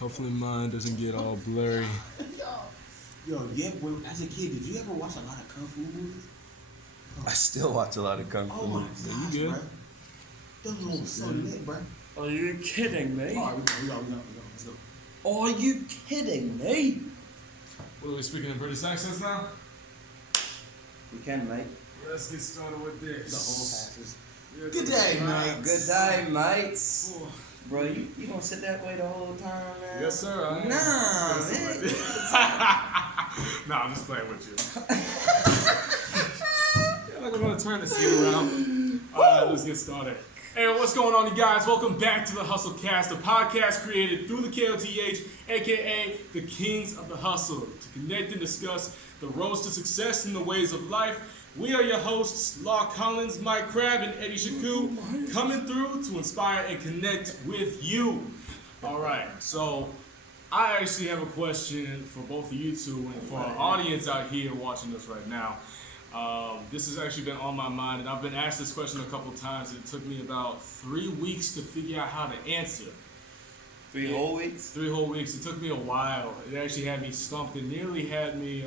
Hopefully mine doesn't get all blurry. Yo, yeah, boy. As a kid, did you ever watch a lot of kung fu movies? I still watch a lot of kung fu Oh my movies. gosh, you good? bro. Those movies were so lit, bro. Are you kidding me? All right, we go. Let's go. Are you kidding me? What are we speaking in British accents now? You can, mate. Let's get started with The this. whole passes. Yeah, Good day, mate. Good day, mates. Oh, Bro, you gonna sit that way the whole time, man? yes, sir. I am. Nah, Yes, man. Nah, I'm just playing with you. Yeah, like I'm gonna turn this shit around. Alright, let's get started. Hey, what's going on, you guys? Welcome back to the Hustle Cast, a podcast created through the KOTH, aka the Kings of the Hustle, to connect and discuss the roads to success and the ways of life. We are your hosts, Law Collins, Mike Crabb, and Eddie Shaku, coming through to inspire and connect with you. All right, so I actually have a question for both of you two and for our audience out here watching us right now. This has actually been on my mind, and I've been asked this question a couple times. It took me about 3 weeks to figure out how to answer. 3 whole weeks? 3 whole weeks. It took me a while. It actually had me stumped. It nearly had me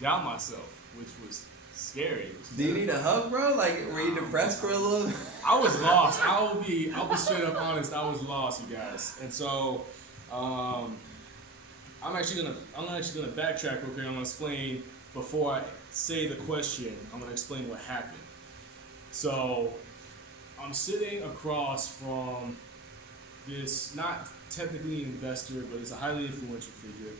doubt myself, which was scary. It was Do you need a hug, bro? Like, were you depressed for a little? I was lost. I'll be straight up honest. I was lost, you guys. And so, I'm actually gonna backtrack real quick. I'm gonna explain before I say the question. I'm gonna explain what happened. So, I'm sitting across from this not technically an investor, but it's a highly influential figure.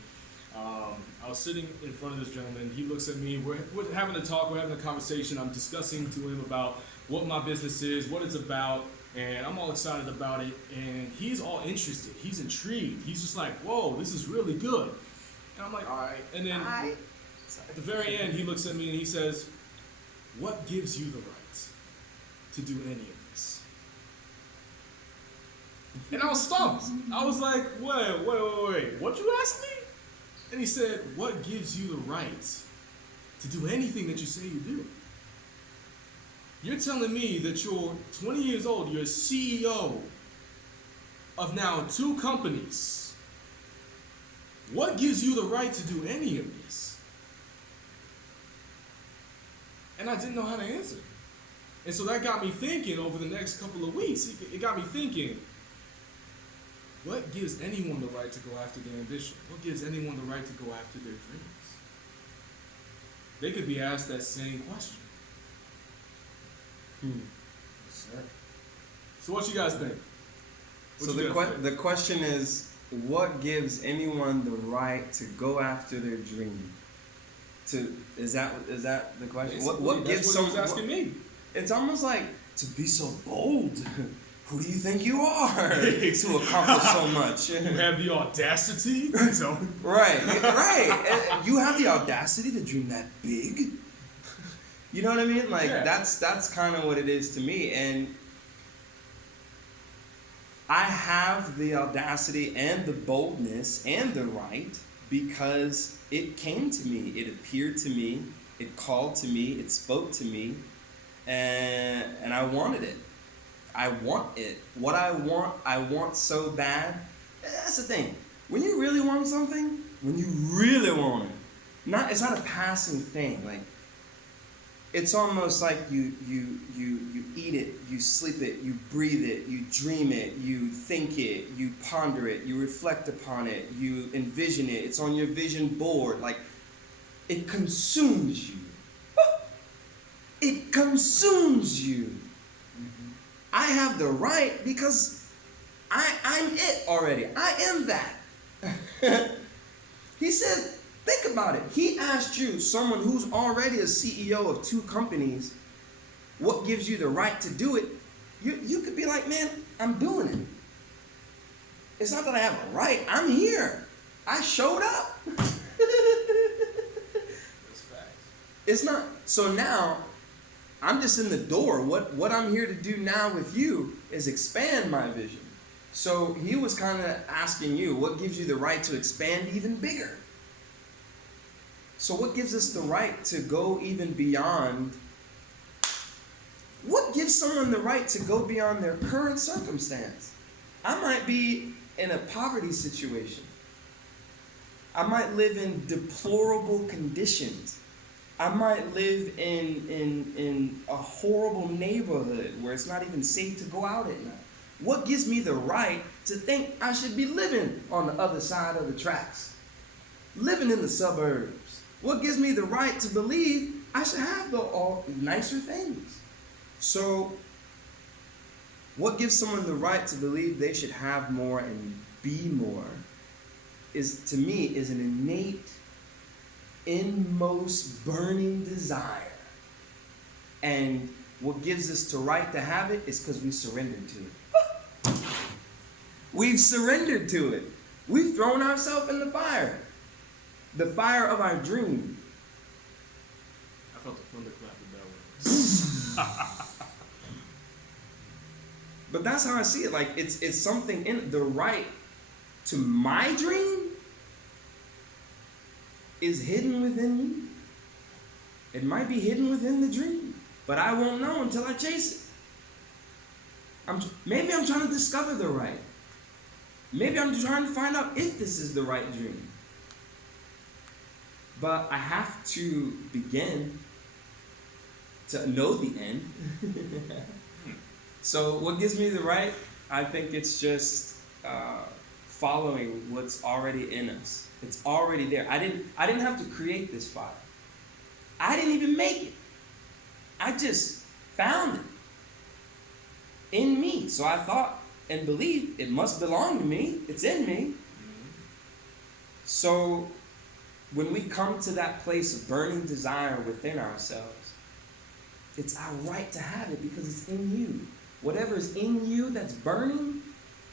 I was sitting in front of this gentleman. He looks at me. We're having a talk. We're having a conversation. I'm discussing to him about what my business is, what it's about, and I'm all excited about it. And he's all interested. He's intrigued. He's just like, "Whoa, this is really good." And I'm like, "All right." And then at the very end, he looks at me and he says, "What gives you the right to do any of this?" And I was stumped. I was like, wait. What you asked me? And he said, "What gives you the right to do anything that you say you do?" You're telling me that you're 20 years old, you're a CEO of now 2 companies. What gives you the right to do any of this? And I didn't know how to answer. And so that got me thinking over the next couple of weeks. It got me thinking, what gives anyone the right to go after their ambition? What gives anyone the right to go after their dreams? They could be asked that same question. So what you guys think? So the question is, what gives anyone the right to go after their dream? Is that the question? What gives That's what he was asking me. It's almost like, to be so bold. Who do you think you are to accomplish so much? You have the audacity to tell me. Right. You have the audacity to dream that big. You know what I mean? Like, Yeah. that's kind of what it is to me. And I have the audacity and the boldness and the right because it came to me. It appeared to me. It called to me. It spoke to me. And I wanted it. I want it. What I want so bad. That's the thing. When you really want something, when you really want it, it's not a passing thing. Like, it's almost like you eat it, you sleep it, you breathe it, you dream it, you think it, you ponder it, you reflect upon it, you envision it. It's on your vision board. Like, it consumes you. It consumes you. I have the right because I'm it already. I am that. He said, think about it. He asked you, someone who's already a CEO of 2 companies, what gives you the right to do it? You could be like, man, I'm doing it. It's not that I have a right. I'm here. I showed up. That's facts. It's not. So now, I'm just in the door. What I'm here to do now with you is expand my vision. So he was kind of asking you, what gives you the right to expand even bigger? So what gives us the right to go even beyond? What gives someone the right to go beyond their current circumstance? I might be in a poverty situation. I might live in deplorable conditions. I might live in a horrible neighborhood where it's not even safe to go out at night. What gives me the right to think I should be living on the other side of the tracks? Living in the suburbs? What gives me the right to believe I should have all nicer things? So, what gives someone the right to believe they should have more and be more is, to me, is an innate, inmost, burning desire. And what gives us the right to have it is because we surrendered to it. We've surrendered to it. We've thrown ourselves in the fire. The fire of our dream. I felt the thunderclap with that one. But that's how I see it. Like it's something in the right to my dream is hidden within me. It might be hidden within the dream, but I won't know until I chase it. Maybe I'm trying to discover the right. Maybe I'm trying to find out if this is the right dream. But I have to begin to know the end. So what gives me the right? I think it's just following what's already in us. It's already there. I didn't have to create this fire. I didn't even make it. I just found it in me. So I thought and believed it must belong to me. It's in me. So when we come to that place of burning desire within ourselves, it's our right to have it because it's in you. Whatever is in you that's burning,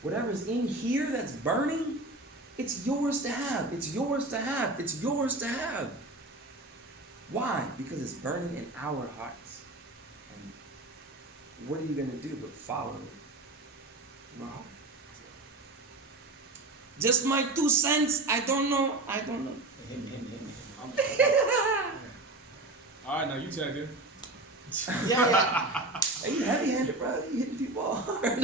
whatever is in here that's burning, it's yours to have. It's yours to have. It's yours to have. Why? Because it's burning in our hearts. And what are you going to do but follow it? Wow. Just my 2 cents. I don't know. All right, now you tag in. Yeah. Hey, you heavy-handed, bro. You hitting people hard.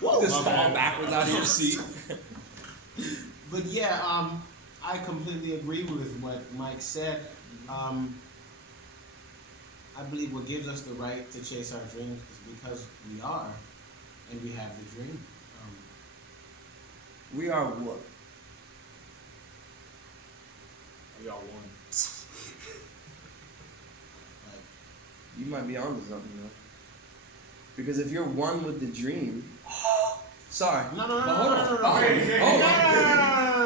Whoa, just My fall bad. backwards out of your seat. But yeah, I completely agree with what Mike said. I believe what gives us the right to chase our dreams is because we are, and we have the dream. We are what? We all won. Like, You might be onto something, though. Because if you're one with the dream, sorry. no, no, no, But no, hold no, on. no,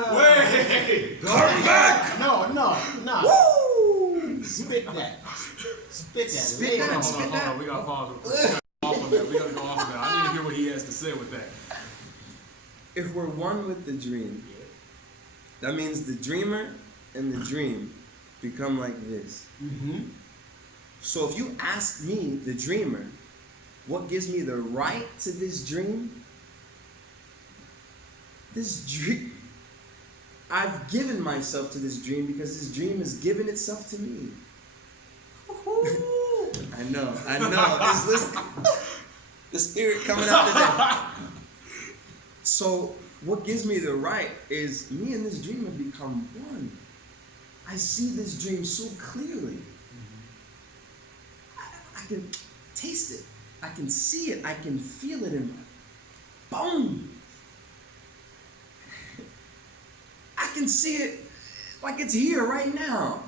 no, Wait, no, hold no, on. no, no, no, no, Wait! Come back! no. Woo! Spit that. Spit that. Spit Lay it that. on. Hold on. We gotta pause real quick. We gotta go off on that. We gotta go off on that. I need to hear what he has to say with that. If we're one with the dream, that means the dreamer and the dream become like this. Mm-hmm. So if you ask me, the dreamer, what gives me the right to this dream? This dream, I've given myself to this dream because this dream has given itself to me. I know. It's the spirit coming out today. So what gives me the right is me and this dream have become one. I see this dream so clearly. I can taste it. I can see it. I can feel it in my bones. I can see it like it's here right now.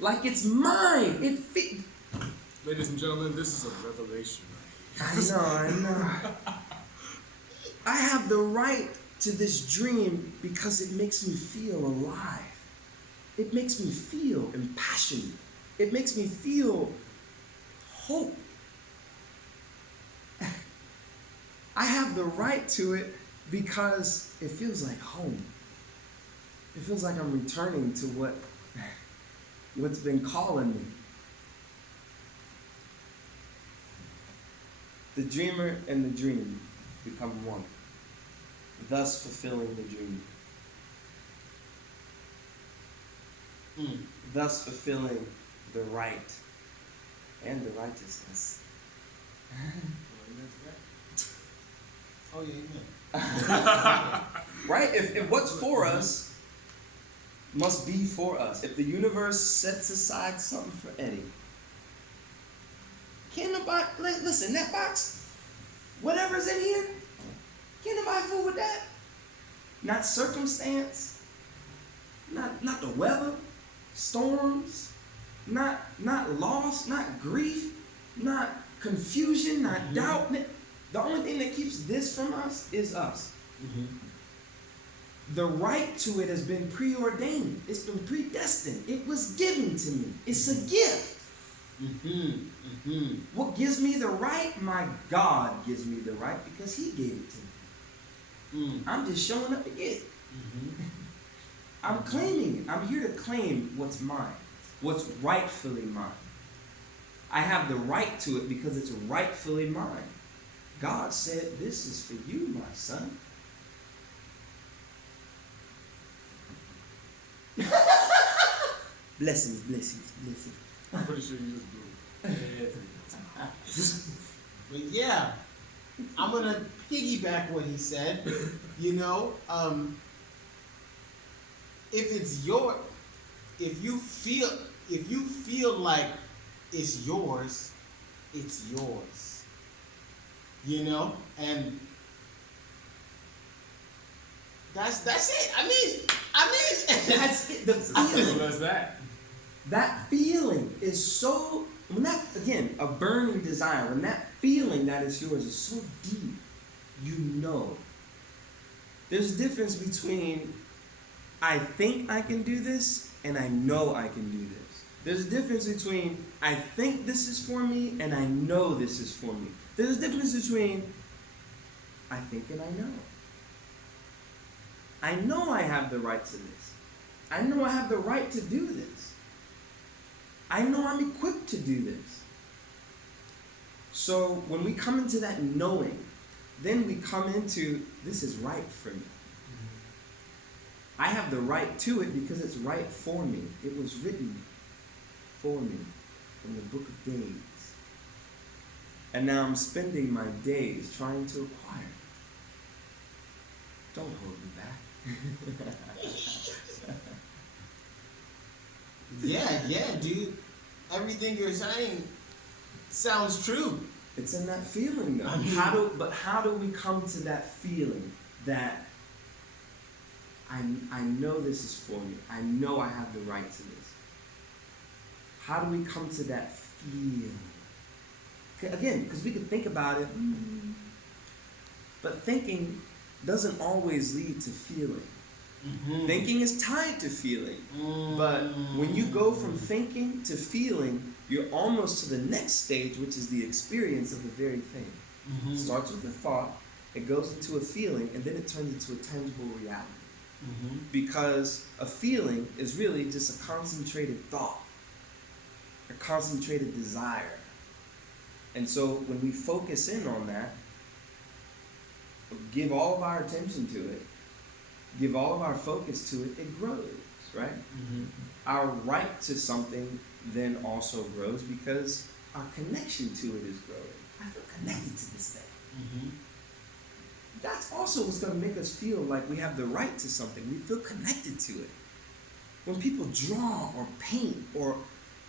Like it's mine. Ladies and gentlemen, this is a revelation. I know. I have the right to this dream because it makes me feel alive. It makes me feel impassioned. It makes me feel hope. I have the right to it because it feels like home. It feels like I'm returning to what's been calling me. The dreamer and the dream become one, thus fulfilling the dream. Thus fulfilling the right and the righteousness. Oh yeah. Right? If what's for us must be for us. If the universe sets aside something for Eddie, can't nobody listen, that box, whatever's in here, can't nobody fool with that. Not circumstance, not the weather, storms, not loss, not grief, not confusion, not doubt. The only thing that keeps this from us is us. The right to it has been preordained. It's been predestined. It was given to me. It's a gift. What gives me the right? My God gives me the right because He gave it to me. I'm just showing up to get it. I'm claiming it. I'm here to claim what's mine, what's rightfully mine. I have the right to it because it's rightfully mine. God said, "This is for you, my son." Blessings, blessings, blessings. I'm pretty sure you just do it every time. But yeah, I'm gonna piggyback what he said. You know, if you feel like it's yours, it's yours. You know, and that's it. I mean, That's it. The Simple feeling. as that. That feeling is so, when that, again, a burning desire, when that feeling that is yours is so deep, you know. There's a difference between I think I can do this and I know I can do this. There's a difference between I think this is for me and I know this is for me. There's a difference between I think and I know. I know I have the right to this. I know I have the right to do this. I know I'm equipped to do this. So when we come into that knowing, then we come into this is right for me. I have the right to it because it's right for me. It was written for me in the book of days. And now I'm spending my days trying to acquire it. Don't hold me back. yeah, dude. Everything you're saying sounds true. It's in that feeling though. I mean- How do we come to that feeling that I know this is for me. I know I have the right to this. How do we come to that feeling? Again, because we could think about it, but thinking doesn't always lead to feeling. Thinking is tied to feeling. But when you go from thinking to feeling, you're almost to the next stage, which is the experience of the very thing. It starts with a thought, it goes into a feeling, and then it turns into a tangible reality. Because a feeling is really just a concentrated thought, a concentrated desire. And so when we focus in on that, give all of our attention to it, give all of our focus to it, it grows, right? Our right to something then also grows because our connection to it is growing. I feel connected to this thing. That's also what's going to make us feel like we have the right to something. We feel connected to it. When people draw or paint or,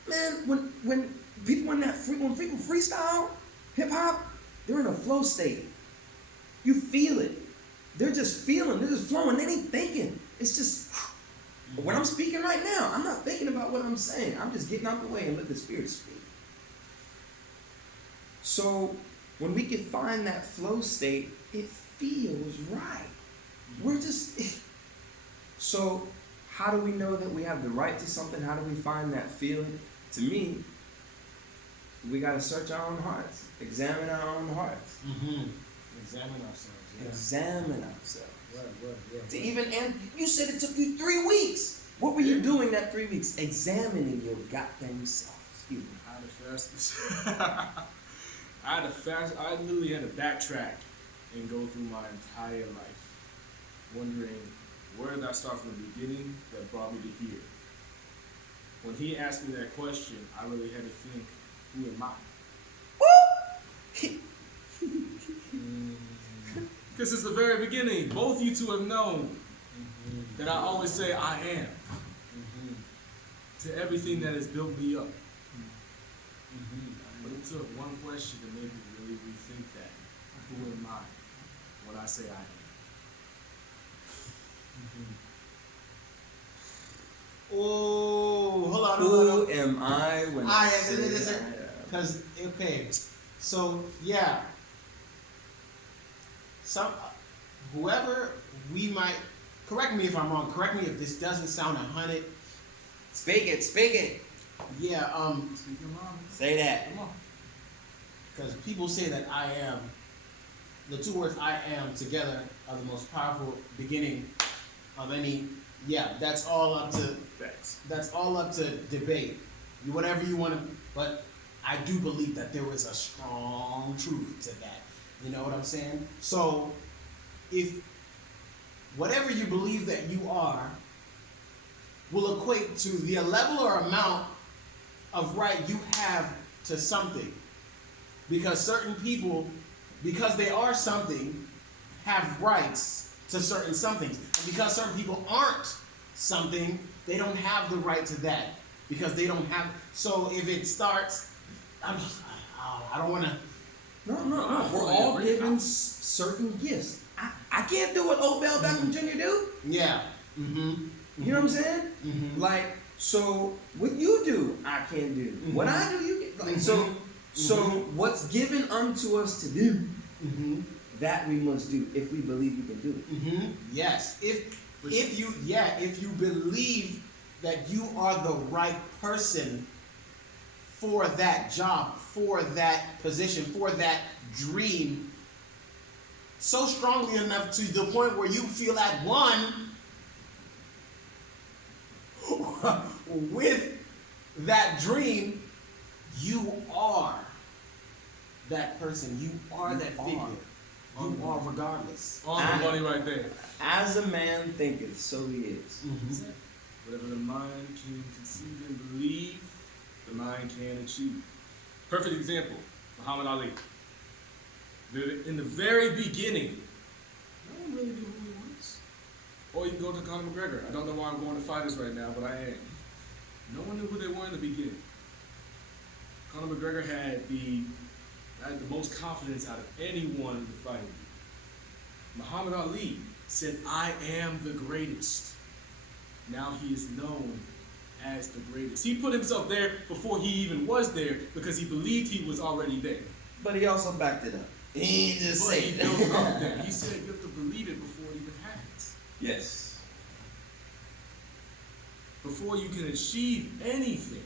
man, when people freestyle hip hop, they're in a flow state. You feel it. They're just feeling. They're just flowing. They ain't thinking. It's just when I'm speaking right now, I'm not thinking about what I'm saying. I'm just getting out the way and let the Spirit speak. So when we can find that flow state, it feels right. We're just so how do we know that we have the right to something? How do we find that feeling? To me, we got to search our own hearts, examine our own hearts. Examine ourselves. Yeah. Examine ourselves. Right. To even, and you said it took you 3 weeks. What were you doing that 3 weeks? Examining your goddamn self. Excuse me. I had to fast. I literally had to backtrack and go through my entire life, wondering where did I start from the beginning that brought me to here. When he asked me that question, I really had to think, who am I? Because since the very beginning, both you two have known that I always say I am to everything that has built me up. But it took one question to make me really rethink that. Who am I when I say I am? Oh, hold on. Who am I when I say I am? Because, okay, so, yeah. Whoever we might, correct me if I'm wrong, correct me if this doesn't sound 100. Speak it. Yeah, Speak your mind. Say that. Come on. because people say that I am, the two words I am together are the most powerful beginning of any, yeah, that's all up to Facts. debate. Whatever you want to, but I do believe that there is a strong truth to that. You know what I'm saying? So, if whatever you believe that you are will equate to the level or amount of right you have to something. Because certain people, because they are something, have rights to certain somethings. And because certain people aren't something, they don't have the right to that. Because they don't have, so if it starts, I don't want to. No. We're all given certain gifts. I can't do what Odell Beckham Jr. do. Yeah. You know what I'm saying? Like, so what you do, I can't do. What I do, you can. Like, so what's given unto us to do, that we must do if we believe we can do it. Yes. If you believe that you are the right person for that job, for that position, for that dream, so strongly enough to the point where you feel at one with that dream, you are that person. You are that figure. You are regardless. On the money right there. As a man thinketh, so he is. Whatever the mind can conceive and believe, the mind can achieve. Perfect example, Muhammad Ali. In the very beginning, no one really knew who he was. Or you can go to Conor McGregor. I don't know why I'm going to fighters right now, but I am. No one knew who they were in the beginning. Conor McGregor had the most confidence out of anyone in the fighting. Muhammad Ali said, I am the greatest. Now he is known as the greatest. He put himself there before he even was there because he believed he was already there. But he also backed it up. He ain't just But say he built up there. He said you have to believe it before it even happens. Yes. Before you can achieve anything,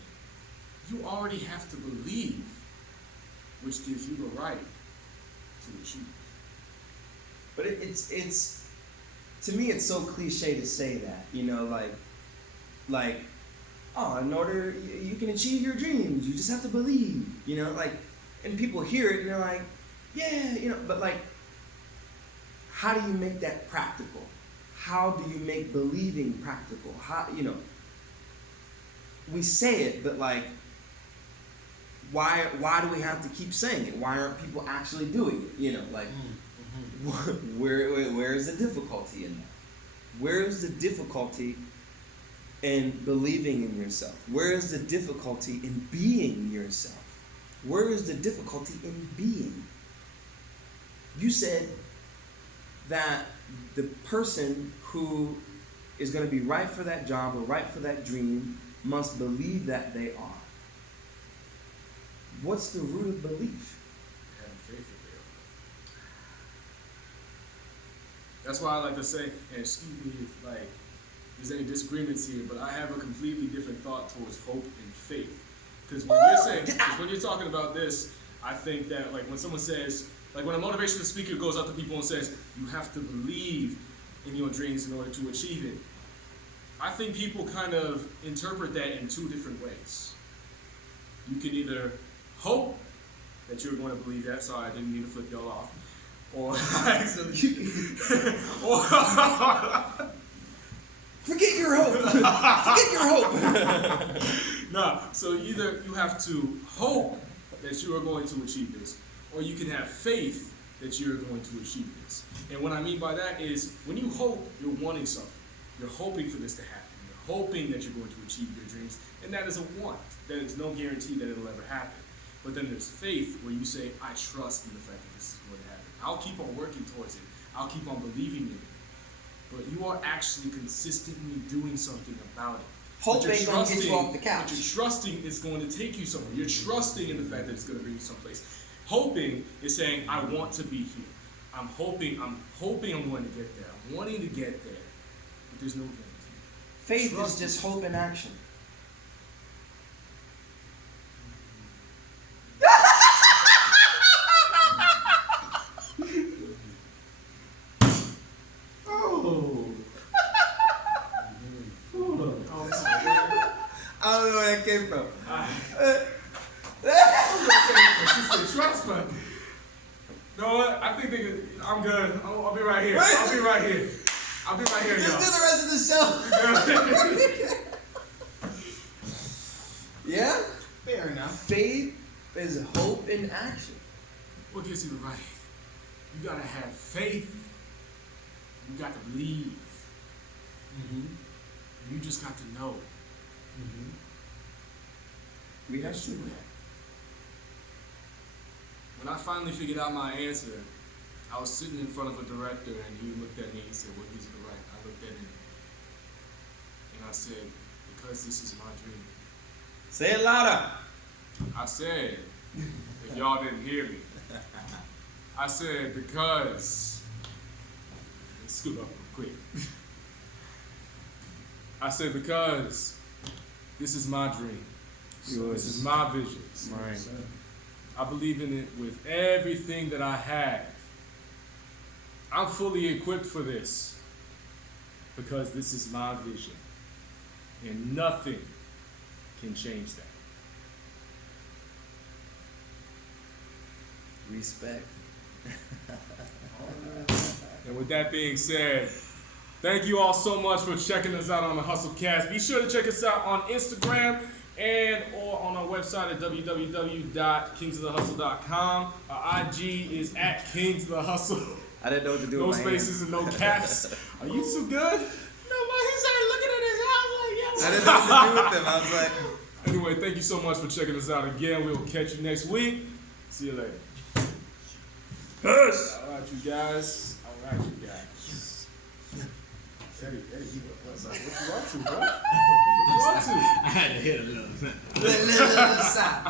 you already have to believe, which gives you the right to achieve. But it's to me it's so cliche to say that, you know, like, oh, in order you can achieve your dreams, you just have to believe, you know, like, and people hear it and they're like, yeah, you know, but like, how do you make that practical? How do you make believing practical? How, you know, we say it, but like, why do we have to keep saying it? Why aren't people actually doing it? You know, like, where is the difficulty in that? Where is the difficulty in believing in yourself? Where is the difficulty in being yourself? Where is the difficulty in being? You said that the person who is going to be right for that job or right for that dream must believe that they are. What's the root of belief? Having faith that they are. That's why I like to say, and excuse me if like there's any disagreements here, but I have a completely different thought towards hope and faith. Because when you're talking about this, I think that like when someone says, like when a motivational speaker goes up to people and says, you have to believe in your dreams in order to achieve it, I think people kind of interpret that in two different ways. You can either hope that you're going to believe that, sorry, I didn't mean to flip y'all off, or Forget your hope. Forget your hope. No, so either you have to hope that you are going to achieve this, or you can have faith that you're going to achieve this. And what I mean by that is when you hope, you're wanting something. You're hoping for this to happen. You're hoping that you're going to achieve your dreams. And that is a want. There is no guarantee that it'll ever happen. But then there's faith where you say, I trust in the fact that this is going to happen. I'll keep on working towards it. I'll keep on believing in it. But you are actually consistently doing something about it. Hope But you're ain't gonna get you off the But couch. you're trusting it's going to take you somewhere. You're trusting in the fact that it's going to bring you someplace. Hoping is saying, I want to be here. I'm hoping I'm going to get there. I'm wanting to get there. But there's no guarantee. Faith Trust is just hope in action. Oh. I don't know where that came from. Consistent trust, but you know what? I think I'm good. I'll be right here. I'll be right here. I'll be right here, Let's y'all. do the rest of the show. Yeah? Fair enough. Faith is hope in action. What gets you right? You gotta have faith. You got to believe. Mm-hmm. You just got to know. Mm-hmm. We have to. When I finally figured out my answer, I was sitting in front of a director and he looked at me and said, what gives you the right? I looked at him and I said, because this is my dream. Say it louder. I said, if y'all didn't hear me, I said, because, let's scoop up real quick. I said, because this is my dream. Yours. This is my vision. Right. I believe in it with everything that I have. I'm fully equipped for this because this is my vision. And nothing can change that. Respect. And with that being said, thank you all so much for checking us out on the Hustlecast. Be sure to check us out on Instagram and or on our website at www.kingsofthehustle.com. Our IG is at kingsofthehustle. I didn't know what to do No with my spaces and no caps. Are you too good? No, but he started looking at his house like, I didn't know what to do with them. I was like, Anyway, thank you so much for checking us out again. We will catch you next week. See you later. Peace. All right, you guys. Eddie, what's up? What you up to, bro? What you up to? I had to hit a little. Little stop.